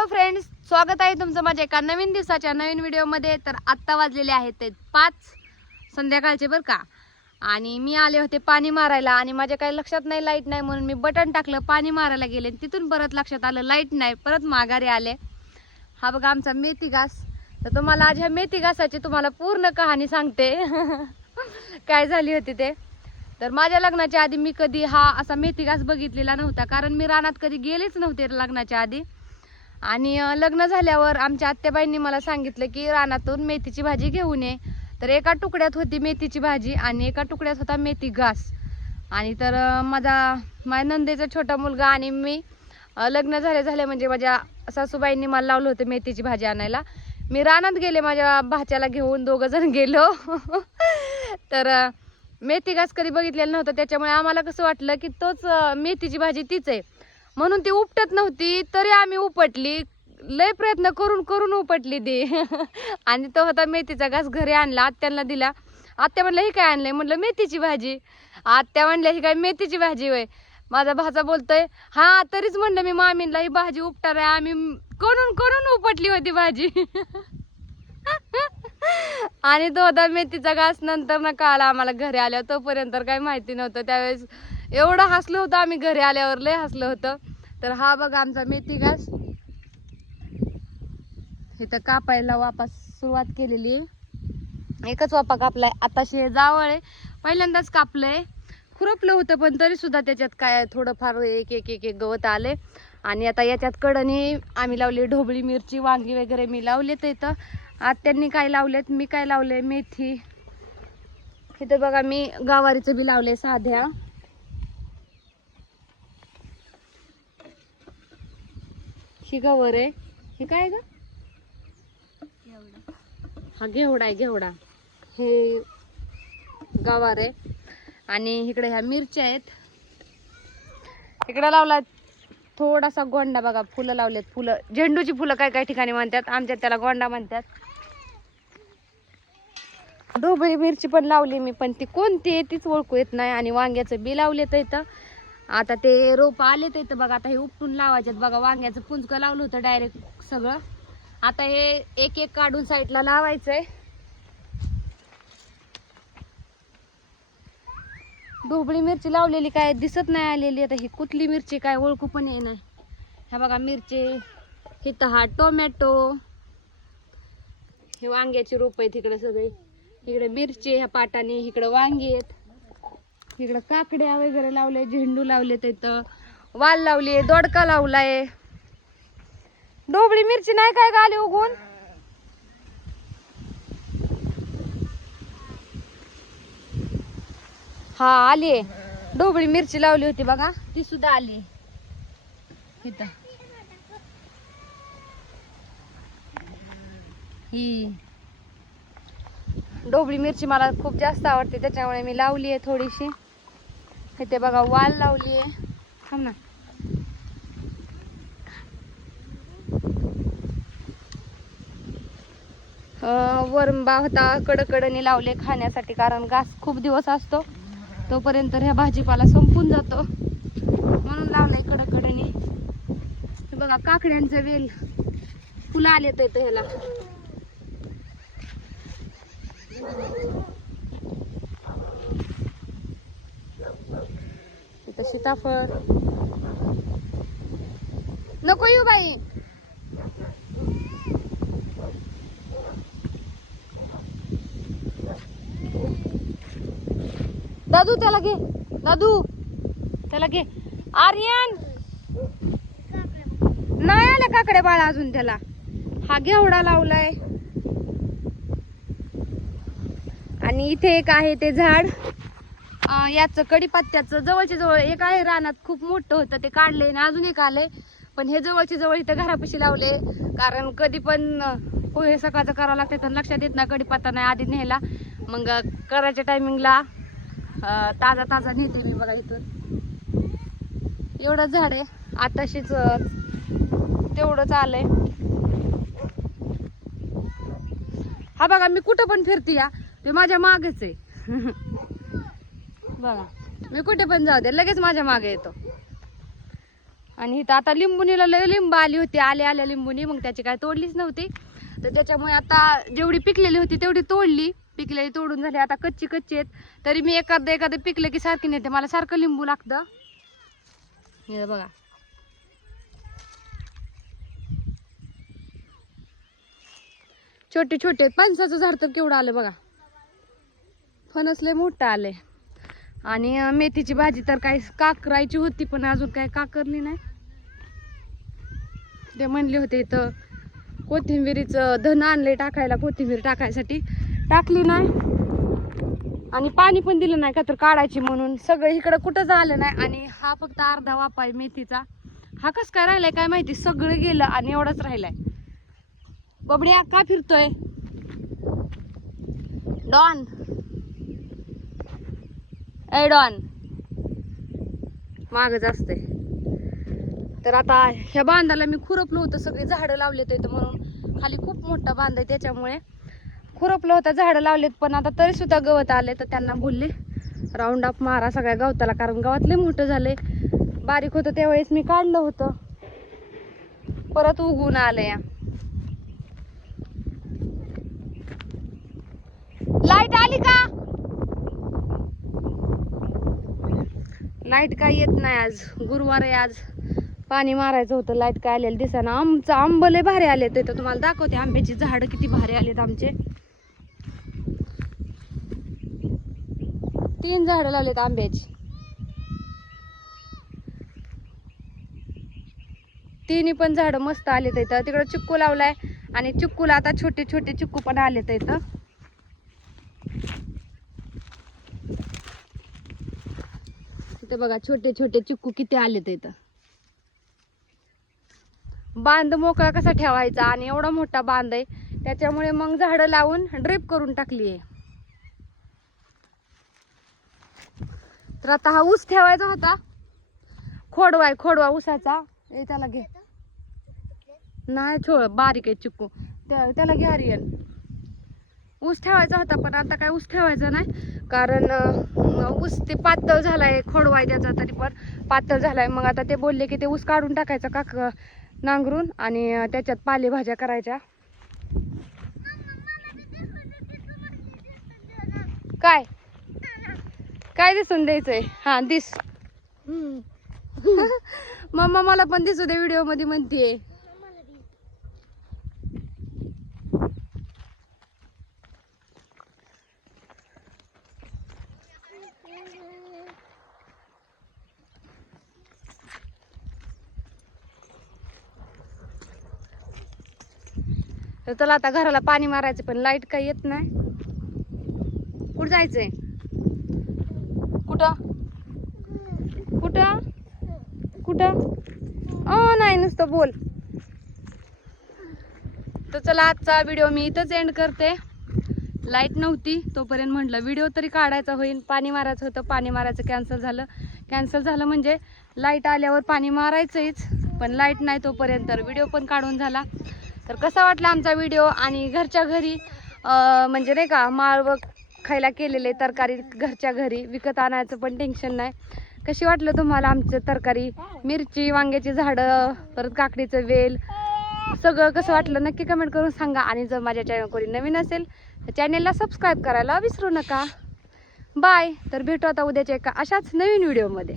Hello friends स्वागत आहे तुमचं माझ्या एका नवीन दिवसाच्या नवीन व्हिडिओमध्ये. तर आत्ता वाजलेले आहेत ते पाच संध्याकाळचे बरं का. आणि मी आले होते पाणी मारायला आणि माझ्या काही लक्षात नाही लाइट नाही म्हणून मी बटन टाकलं पाणी मारायला गेले आणि तिथून परत लक्षात आलं लाइट नाही. परत माघारी आले. हा बघा आमचा मेथी घास. तर तुम्हाला आज ह्या मेथी घासाची तुम्हाला पूर्ण कहाणी सांगते. काय झाली होती ते. तर माझ्या लग्नाच्या आधी मी कधी हा असा मेथी घास बघितलेला नव्हता कारण मी रानात कधी गेलेच नव्हते लग्नाच्या आधी. आणि लग्न झाल्यावर आमच्या आत्याबाईंनी मला सांगितलं की रानातून मेथीची भाजी घेऊन ये. तर एका तुकड्यात होती मेथीची भाजी आणि एका तुकड्यात होता मेथी घास. आणि तर माझा माझ्या नंदेचा छोटा मुलगा आणि मी लग्न झाले झाले म्हणजे माझ्या सासूबाईंनी मला लावलं होतं मेथीची भाजी आणायला. मी रानात गेले माझ्या भाच्याला घेऊन दोघं जण गेलो. तर मेथी घास कधी बघितलेलं नव्हतं. त्याच्यामुळे आम्हाला कसं वाटलं की तोच मेथीची भाजी तीच आहे. म्हणून ती उपटत नव्हती तरी आम्ही उपटली. लय प्रयत्न करून करून उपटली ती. आणि तो होता मेथीचा घास घरी आणला आत्यांना दिला. आत्या म्हणलं ही काय आणलंय? म्हणलं मेथीची भाजी. आत्या म्हणल्या ही काय मेथीची भाजी होय? माझा भाचा बोलतोय हा तरीच म्हणलं मी मामींला ही भाजी उपटार आहे आम्ही करून करून उपटली होती भाजी. आणि तो होता मेथीचा घास नंतर ना कळाला आम्हाला घरी आल्यावर तोपर्यंत तर काही माहिती नव्हतं. त्यावेळेस एवढं हसलो होतं आम्ही घरी आल्यावर लय हसलो होतं. तर हा बघा आमचा मेथी घास. इथं कापायला वापस सुरुवात केलेली. एकच वापा कापलाय. आताशे जावळ आहे. पहिल्यांदाच कापलंय. खुरपलं होतं पण तरी सुद्धा त्याच्यात काय थोडंफार एक एक एक एक गवत आले आणि आता याच्यात कडणी आम्ही लावली ढोबळी मिरची वांगी वगैरे मी लावलेत इथं. आत्यांनी काय लावलेत? मी काय लावले मेथी. इथं बघा मी गवारीचं बी लावले साध्या. ही गवर आहे. हे काय ग? हा घेवडा आहे घेवडा. हे गवार आहे. आणि इकडे ह्या मिरच्या आहेत. इकडे लावलाय थोडासा गोंडा बघा फुलं लावलेत फुलं. झेंडूची फुलं काय काय ठिकाणी म्हणतात? आमच्यात त्याला गोंडा म्हणतात. ढोबळी मिरची पण लावली मी पण ती कोणती आहे तीच ओळखू येत नाही. आणि वांग्याचं बी लावले तर इथं. आता ते रोप आले तर बघा आता हे उपटून लावायच्यात बघा वांग्याचं पुंजकं लावलं होतं डायरेक्ट सगळं. आता हे एक एक काढून साईडला लावायचंय. ढोबळी मिरची लावलेली काय दिसत नाही आलेली आता ही कुठली मिरची काय ओळखू पण येणार ह्या बघा मिरची इथं हा टोमॅटो हे वांग्याची रोप आहेत तिकडे सगळे. इकडे मिरची ह्या पाटाने इकडे वांगी आहेत. इकडं काकड्या वगैरे लावले झेंडू लावले तिथं वाल लावली दोडका लावलाय. ढोबळी मिरची नाही काय गाली उगून? हा आली ढोबळी मिरची लावली होती बघा. ती सुद्धा आली इथं. ही. ढोबळी मिरची मला खूप जास्त आवडते त्याच्यामुळे मी लावली आहे थोडीशी. इथे बघा वाल लावली आहे थांब ना. वरंबा होता कडकडणी लावले खाण्यासाठी कारण घास खूप दिवस असतो. तोपर्यंत ह्या भाजीपाला संपून जातो. म्हणून लावलाय कडकडणी. बघा काकड्यांचं वेल. फुलं आले तर ह्याला. आता सीताफळ. नको येऊ बाई. दादू त्याला घे. दादू त्याला घे. आर्यन. नाही आलं काकडे बाळा अजून त्याला. हा घेवडा लावलाय. आणि इथे एक आहे ते झाड. अं, याचं कडीपत्त्याचं जवळच्या जवळ एक आहे रानात खूप मोठं होतं ते काढले आणि अजून एक आलंय. पण हे जवळच्या जवळ इथं घरापाशी लावले कारण कधी पण अं, पोहे हो, सकाळचं करावं लागते तर लक्षात येत ना कडीपत्ता नाही आधी न्यायला. मग करायच्या टायमिंगला ताजा ताजा नेते मी बघा इथून. एवढं झाड आहे आताशीच अं, तेवढंच आलंय. हा बघा मी कुठं पण फिरते या ते माझ्या मागच आहे. बघा. मी कुठे पण जाऊ दे लगेच माझ्या मागे येतो. आणि इथं आता लिंबुनीला लय लिंब आली होती आले आल्या लिंबुनी मग त्याची काय तोडलीच नव्हती. तर त्याच्यामुळे आता जेवढी पिकलेली होती तेवढी तोडली. पिकलेली तोडून झाली आता कच्ची कच्ची आहेत. तरी मी एखादं एखादं पिकलं की सारखी नेते मला सारखं लिंबू लागतं. हे बघा. छोटे छोटे पणसाचं झाड तर केवढं आलं बघा. फणस लय मोठं आलंय. आणि मेथीची भाजी तर काय काकरायची होती पण अजून काय काकरली नाही. ते म्हणले होते इथं कोथिंबिरीचं धन आणले टाकायला कोथिंबीर टाकायसाठी. टाकली नाही. आणि पाणी पण दिलं नाही का तर काढायची म्हणून. सगळं इकडं कुठं आलं नाही. आणि हा फक्त अर्धा वापा आहे मेथीचा. हा कस काय राहिलाय काय माहिती? सगळं गेलं आणि एवढंच राहिलाय. बबड्या का फिरतोय? डॉन. ए मागच असते तर आता ह्या बांधाला मी खुरपलं होतं सगळी झाडं लावलेत इथं म्हणून. खाली खूप मोठा बांध आहे त्याच्यामुळे. खुरपलं होतं झाडं लावलेत पण आता तरी सुद्धा गवत आले तर त्यांना बोलले राऊंड अप मारा सगळ्या गवताला कारण गवत लय मोठं झाले बारीक होतं त्यावेळेस मी काढलं होतं. परत उगून आलं या लाइट आली का? लाइट काय येत नाही आज. गुरुवार आहे आज. पाणी मारायचं होतं लाइट काय आलेलं दिसाना. आमचं आंब लय भारी आले तर तुम्हाला दाखवते आंब्याची झाडं किती भारी आलेत आमचे. तीन झाडं लावलेत आंब्याची. तिन्ही पण झाडं मस्त आलेत इथं. तिकडं चिक्कू लावलाय आणि चिक्कूला आता छोटे छोटे चिक्कू पण आलेत इथं. बघा छोटे छोटे चिक्कू किती आलेत इथं. बांध मोकळा कसा ठेवायचा आणि एवढा मोठा बांध आहे त्याच्यामुळे मग झाडं लावून ड्रिप करून टाकली आहे. तर आता हा ऊस ठेवायचा होता. खोडवा आहे खोडवा ऊसाचा. त्याला घे. नाही छो बारीक आहे चिक्कू. त्या त्याला घ्या रियल ऊस ठेवायचा होता पण आता काय ऊस ठेवायचा नाही. कारण ऊस ते पातळ झालाय खोडवा आहे त्याचा तरी पण पातळ झालाय. मग आता ते बोलले की ते ऊस काढून टाकायचा काक नांगरून आणि त्याच्यात पालेभाज्या करायच्या. काय? काय दिसून द्यायचंय? हा दिस. मम्मा मला पण दिसू दे व्हिडिओमध्ये म्हणतीये. तर चला आता घराला पाणी मारायचं पण लाइट काही येत नाही. कुठं जायचंय? कुठं? कुठं? कुठं? अ नाही नुसतं बोल. तर चला आजचा व्हिडिओ मी इथंच एंड करते. लाइट नव्हती तोपर्यंत म्हटलं व्हिडिओ तरी काढायचा होईल. पाणी मारायचं होतं पाणी मारायचं कॅन्सल झालं. कॅन्सल झालं म्हणजे लाइट आल्यावर पाणी मारायचंच पण लाइट नाही तोपर्यंत. तर व्हिडिओ पण काढून झाला. तर कसा वाटला आमचा व्हिडिओ आणि घरच्या घरी म्हणजे नाही का माळव खायला केलेले तरकारी घरच्या घरी विकत आणायचं पण टेन्शन नाही. कशी वाटलं तुम्हाला आमचं तरकारी? मिरची वांग्याची झाडं परत काकडीचं वेल सगळं कसं वाटलं? नक्की कमेंट करून सांगा. आणि जर माझ्या चॅनल कोणी नवीन असेल तर चॅनेलला सबस्क्राईब करायला विसरू नका. बाय तर भेटू आता उद्याच्या एका अशाच नवीन व्हिडिओमध्ये